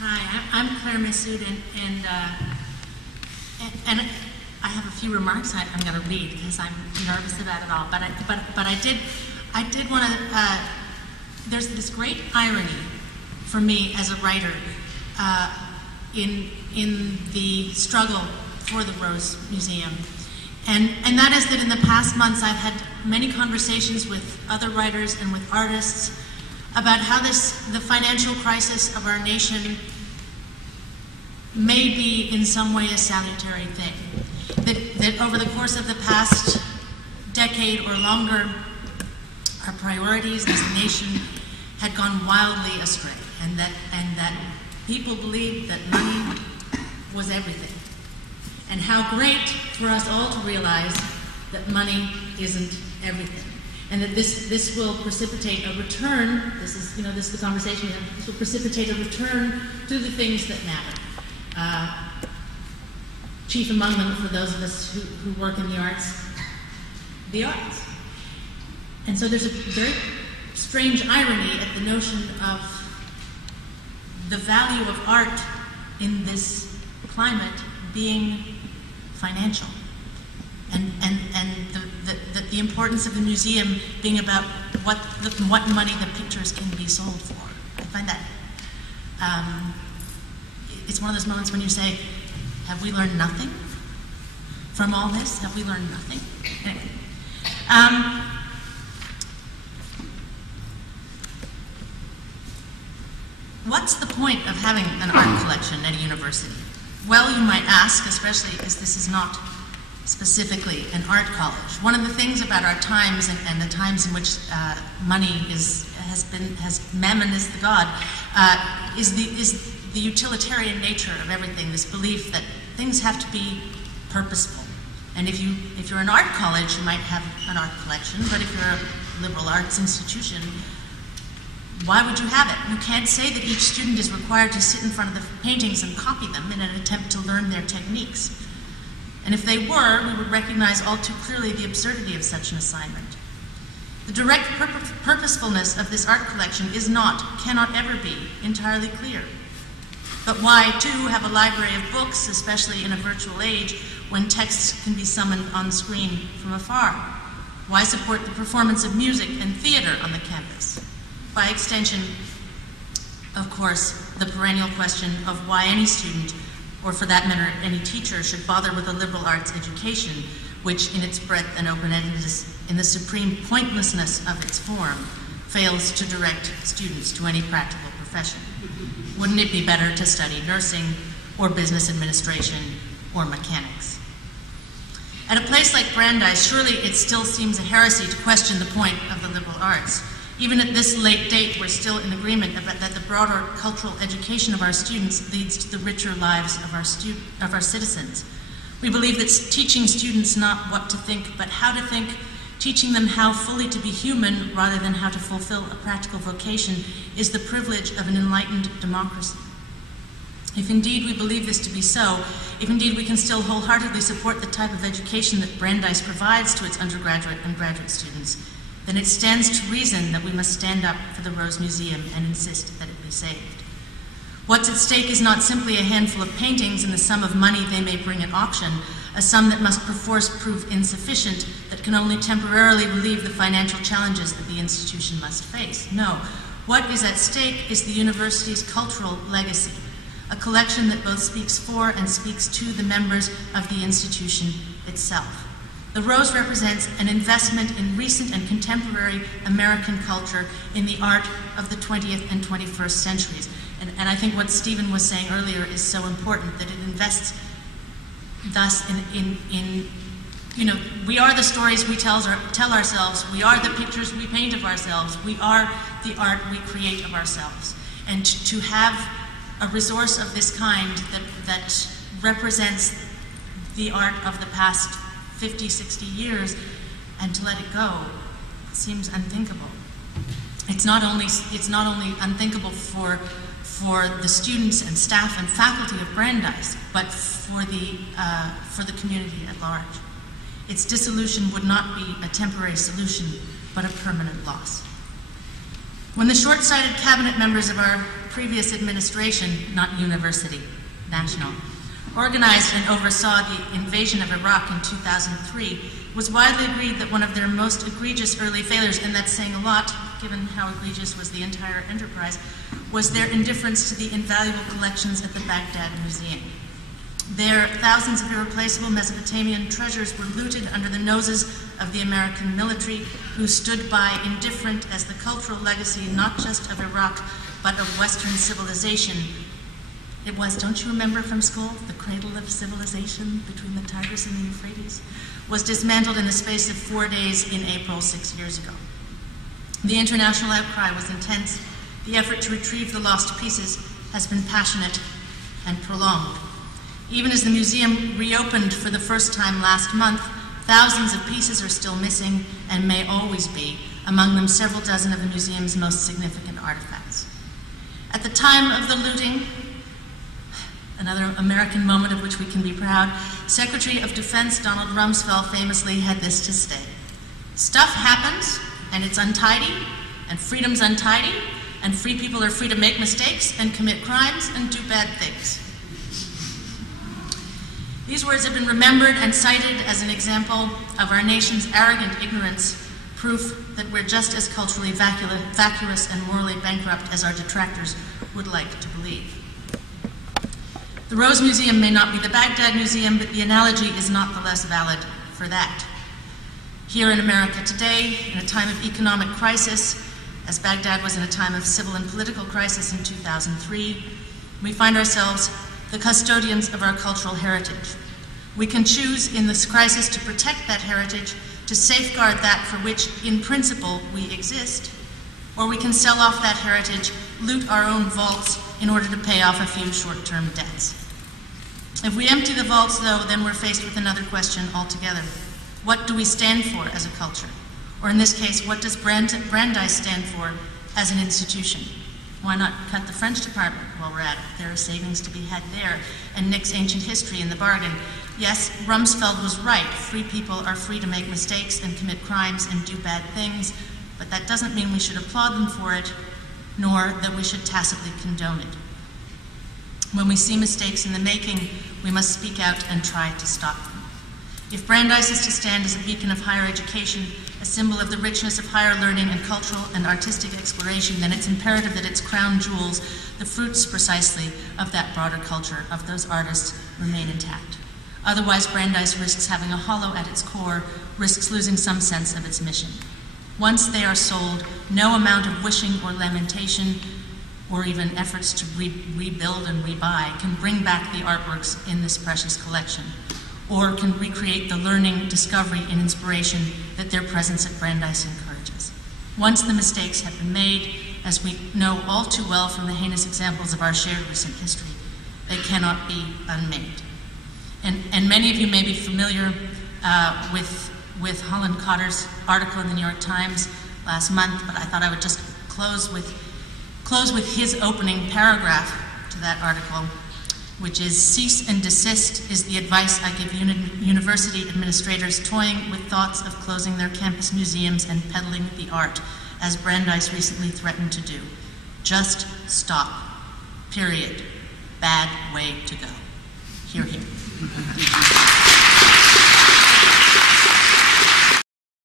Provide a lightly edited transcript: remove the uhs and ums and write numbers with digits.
Hi, I'm Claire Massoud, and I have a few remarks I'm going to read because I'm nervous about it all. But I did want to. There's this great irony for me as a writer in the struggle for the Rose Museum, and that is that in the past months I've had many conversations with other writers and with artists about how the financial crisis of our nation may be in some way a salutary thing. That over the course of the past decade or longer, our priorities as a nation had gone wildly astray, and that people believed that money was everything. And how great for us all to realize that money isn't everything. And that this will precipitate a return, this is the conversation we have, this will precipitate a return to the things that matter. Chief among them, for those of us who work in the arts. And so there's a very strange irony at the notion of the value of art in this climate being financial. And the importance of the museum being about what money the pictures can be sold for. I find that it's one of those moments when you say, have we learned nothing from all this? Have we learned nothing? Anyway. What's the point of having an art collection at a university? Well, you might ask, especially as this is not specifically an art college. One of the things about our times and the times in which money has mammon is the god, is the utilitarian nature of everything. This belief that things have to be purposeful. And if you're an art college, you might have an art collection. But if you're a liberal arts institution, why would you have it? You can't say that each student is required to sit in front of the paintings and copy them in an attempt to learn their techniques. And if they were, we would recognize all too clearly the absurdity of such an assignment. The direct purposefulness of this art collection cannot ever be entirely clear. But why, too, have a library of books, especially in a virtual age, when texts can be summoned on screen from afar? Why support the performance of music and theater on the campus? By extension, of course, the perennial question of why any student, or for that matter, any teacher, should bother with a liberal arts education, which in its breadth and open-endedness, in the supreme pointlessness of its form, fails to direct students to any practical profession. Wouldn't it be better to study nursing, or business administration, or mechanics? At a place like Brandeis, surely it still seems a heresy to question the point of the liberal arts. Even at this late date, we're still in agreement that the broader cultural education of our students leads to the richer lives of our citizens. We believe that teaching students not what to think, but how to think, teaching them how fully to be human rather than how to fulfill a practical vocation, is the privilege of an enlightened democracy. If indeed we believe this to be so, if indeed we can still wholeheartedly support the type of education that Brandeis provides to its undergraduate and graduate students, then it stands to reason that we must stand up for the Rose Museum and insist that it be saved. What's at stake is not simply a handful of paintings and the sum of money they may bring at auction, a sum that must perforce prove insufficient, that can only temporarily relieve the financial challenges that the institution must face. No, what is at stake is the university's cultural legacy, a collection that both speaks for and speaks to the members of the institution itself. The Rose represents an investment in recent and contemporary American culture in the art of the 20th and 21st centuries. And I think what Stephen was saying earlier is so important, that it invests thus in we are the stories we tell ourselves, we are the pictures we paint of ourselves, we are the art we create of ourselves. And to have a resource of this kind that represents the art of the past 50, 60 years, and to let it go seems unthinkable. It's not only unthinkable for the students and staff and faculty of Brandeis, but for the community at large. Its dissolution would not be a temporary solution, but a permanent loss. When the short-sighted cabinet members of our previous administration, not university, national, organized and oversaw the invasion of Iraq in 2003, was widely agreed that one of their most egregious early failures, and that's saying a lot given how egregious was the entire enterprise, was their indifference to the invaluable collections at the Baghdad Museum. There, thousands of irreplaceable Mesopotamian treasures were looted under the noses of the American military, who stood by indifferent as the cultural legacy not just of Iraq, but of Western civilization. It was, don't you remember from school, the cradle of civilization between the Tigris and the Euphrates, was dismantled in the space of 4 days in April 6 years ago. The international outcry was intense. The effort to retrieve the lost pieces has been passionate and prolonged. Even as the museum reopened for the first time last month, thousands of pieces are still missing and may always be, among them several dozen of the museum's most significant artifacts. At the time of the looting, another American moment of which we can be proud, Secretary of Defense Donald Rumsfeld famously had this to say: "Stuff happens, and it's untidy, and freedom's untidy, and free people are free to make mistakes and commit crimes and do bad things." These words have been remembered and cited as an example of our nation's arrogant ignorance, proof that we're just as culturally vacuous and morally bankrupt as our detractors would like to believe. The Rose Museum may not be the Baghdad Museum, but the analogy is not the less valid for that. Here in America today, in a time of economic crisis, as Baghdad was in a time of civil and political crisis in 2003, we find ourselves the custodians of our cultural heritage. We can choose in this crisis to protect that heritage, to safeguard that for which, in principle, we exist, or we can sell off that heritage, loot our own vaults in order to pay off a few short-term debts. If we empty the vaults, though, then we're faced with another question altogether. What do we stand for as a culture? Or in this case, what does Brandeis stand for as an institution? Why not cut the French department while we're at it? There are savings to be had there, and nix ancient history in the bargain. Yes, Rumsfeld was right. Free people are free to make mistakes and commit crimes and do bad things, but that doesn't mean we should applaud them for it, nor that we should tacitly condone it. When we see mistakes in the making, we must speak out and try to stop them. If Brandeis is to stand as a beacon of higher education, a symbol of the richness of higher learning and cultural and artistic exploration, then it's imperative that its crown jewels, the fruits precisely of that broader culture, of those artists, remain intact. Otherwise, Brandeis risks having a hollow at its core, risks losing some sense of its mission. Once they are sold, no amount of wishing or lamentation, or even efforts to rebuild and rebuy, can bring back the artworks in this precious collection, or can recreate the learning, discovery, and inspiration that their presence at Brandeis encourages. Once the mistakes have been made, as we know all too well from the heinous examples of our shared recent history, they cannot be unmade. And many of you may be familiar with Holland Cotter's article in the New York Times last month, but I thought I would just close with his opening paragraph to that article, which is, "Cease and desist is the advice I give university administrators toying with thoughts of closing their campus museums and peddling the art, as Brandeis recently threatened to do. Just stop. Period. Bad way to go." Hear him.